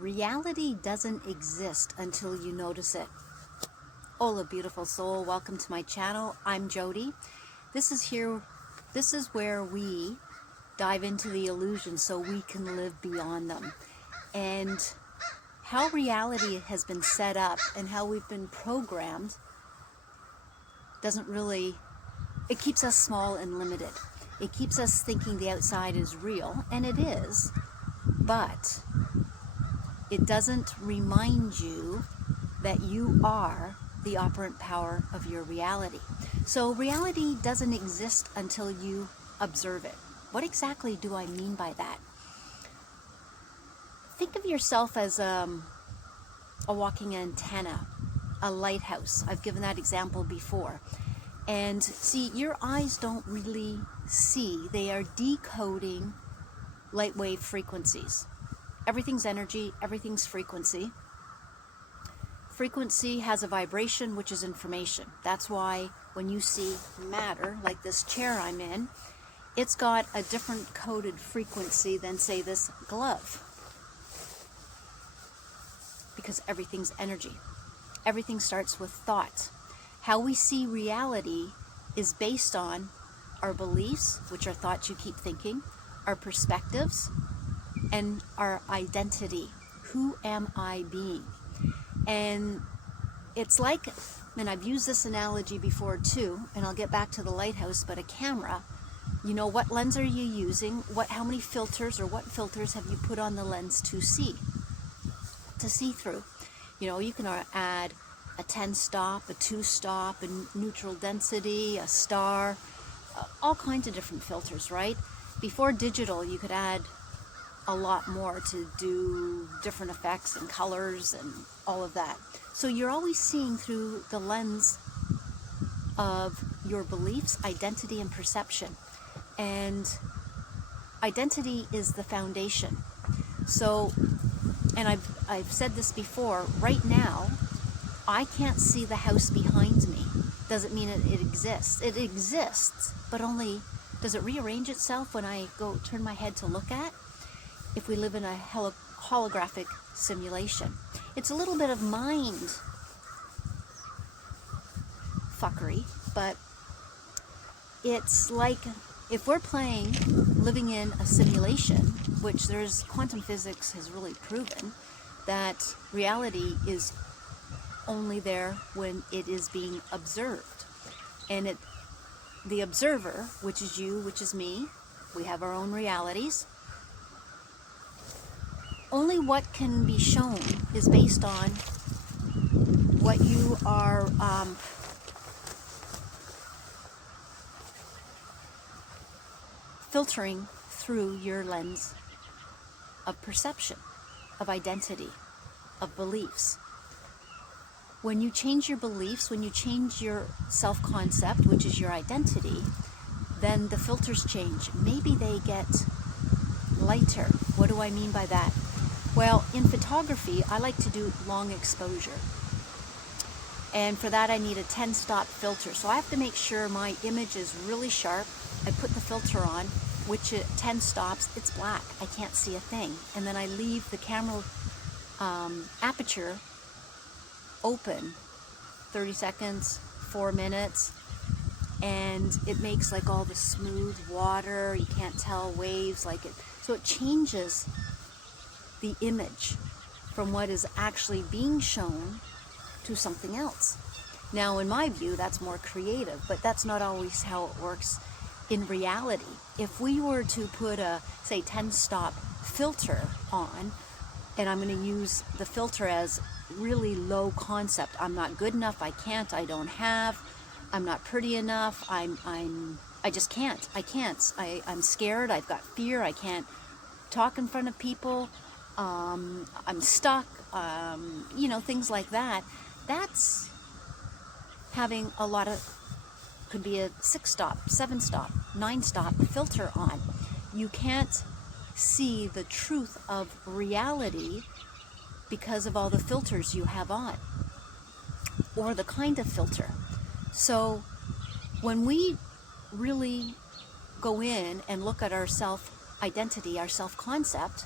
Reality doesn't exist until you notice it. Hola, beautiful soul. Welcome to my channel. I'm Jody. This is where we dive into the illusions so we can live beyond them. And how reality has been set up and how we've been programmed it keeps us small and limited. It keeps us thinking the outside is real, and it is, but it doesn't remind you that you are the operant power of your reality. So reality doesn't exist until you observe it. What exactly do I mean by that? Think of yourself as a walking antenna, a lighthouse. I've given that example before. And see, your eyes don't really see. They are decoding light wave frequencies. Everything's energy, everything's frequency. Frequency has a vibration, which is information. That's why when you see matter, like this chair I'm in, it's got a different coded frequency than, say, this glove. Because everything's energy. Everything starts with thought. How we see reality is based on our beliefs, which are thoughts you keep thinking, our perspectives, and our identity. Who am I being? And it's like, and I've used this analogy before too, and I'll get back to the lighthouse, but a camera, you know, what lens are you using? How many filters or what filters have you put on the lens to see through? You know, you can add a 10 stop, a 2 stop, a neutral density, a star, all kinds of different filters, right? Before digital, you could add a lot more to do different effects and colors and all of that. So you're always seeing through the lens of your beliefs, identity, and perception. And identity is the foundation. So, and I've said this before, right now, I can't see the house behind me. Doesn't mean it exists. It exists, but only, does it rearrange itself when I go turn my head to look at? If we live in a holographic simulation. It's a little bit of mind fuckery, but it's like if we're living in a simulation, which quantum physics has really proven that reality is only there when it is being observed. And the observer, which is you, which is me, we have our own realities. Only what can be shown is based on what you are filtering through your lens of perception, of identity, of beliefs. When you change your beliefs, when you change your self-concept, which is your identity, then the filters change. Maybe they get lighter. What do I mean by that? Well, in photography, I like to do long exposure. And for that, I need a 10 stop filter. So I have to make sure my image is really sharp. I put the filter on, which at 10 stops, it's black. I can't see a thing. And then I leave the camera aperture open 30 seconds, 4 minutes, and it makes like all the smooth water. You can't tell waves like it. So it changes the image from what is actually being shown to something else. Now, in my view, that's more creative, but that's not always how it works in reality. If we were to put a, say, 10 stop filter on, and I'm going to use the filter as really low concept. I'm not good enough. I can't. I don't have. I'm not pretty enough. I just can't. I can't. I'm scared. I've got fear. I can't talk in front of people. I'm stuck. You know, things like that. That's having a lot of, could be a 6 stop, 7 stop, 9 stop filter on. You can't see the truth of reality because of all the filters you have on, or the kind of filter. So when we really go in and look at our self-identity, our self-concept,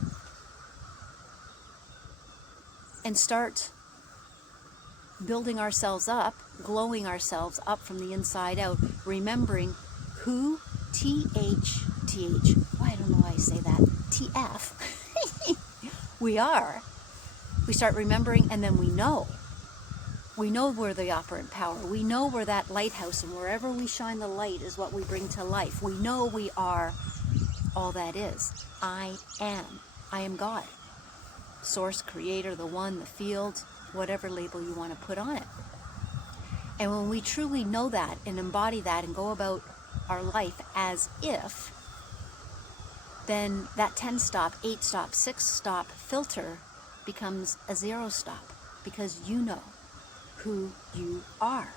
and start building ourselves up, glowing ourselves up from the inside out, remembering who I don't know why I say that, TF, we are. We start remembering, and then we know we're the operant power. We know we're that lighthouse, and wherever we shine the light is what we bring to life. We know we are all that is. I am God. Source, creator, the one, the field, whatever label you want to put on it. And when we truly know that and embody that and go about our life as if, then that 10-stop, 8-stop, 6-stop filter becomes a 0-stop, because you know who you are.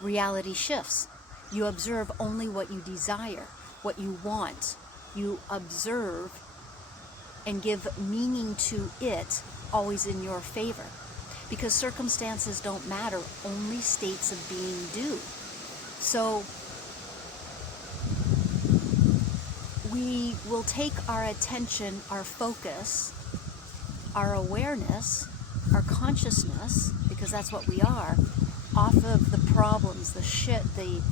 Reality shifts. You observe only what you desire, what you want. You observe and give meaning to it, always in your favor. Because circumstances don't matter, only states of being do. So we will take our attention, our focus, our awareness, our consciousness, because that's what we are, off of the problems, the shit, the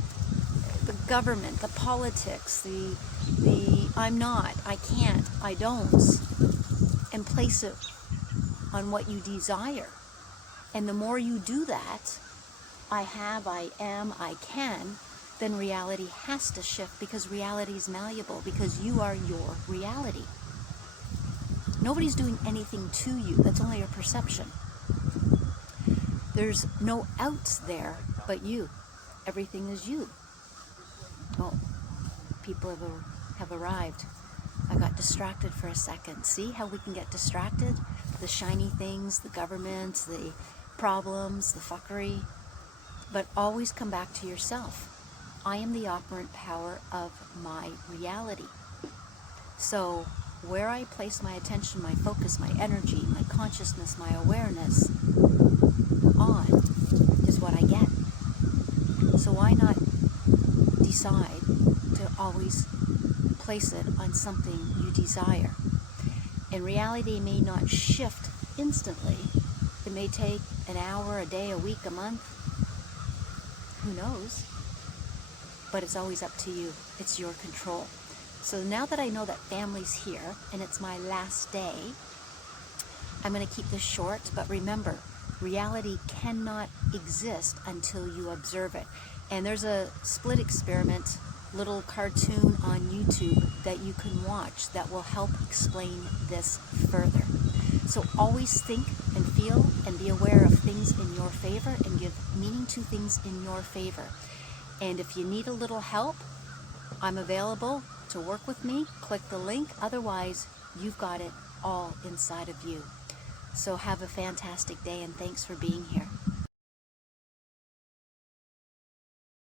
government, the politics, the I'm not, I can't, I don't, and place it on what you desire. And the more you do that, I have, I am, I can, then reality has to shift, because reality is malleable, because you are your reality. Nobody's doing anything to you. That's only a perception. There's no outs there but you. Everything is you. Oh, people have arrived. I got distracted for a second. See how we can get distracted? The shiny things, the government, the problems, the fuckery. But always come back to yourself. I am the operant power of my reality. So where I place my attention, my focus, my energy, my consciousness, my awareness on is what I get. So why not decide to always place it on something you desire? And reality may not shift instantly. It may take an hour, a day, a week, a month. Who knows? But it's always up to you. It's your control. So now that I know that family's here and it's my last day, I'm going to keep this short, but remember, reality cannot exist until you observe it. And there's a split experiment, little cartoon on YouTube that you can watch that will help explain this further. So always think and feel and be aware of things in your favor and give meaning to things in your favor. And if you need a little help, I'm available to work with me. Click the link. Otherwise, you've got it all inside of you. So have a fantastic day, and thanks for being here.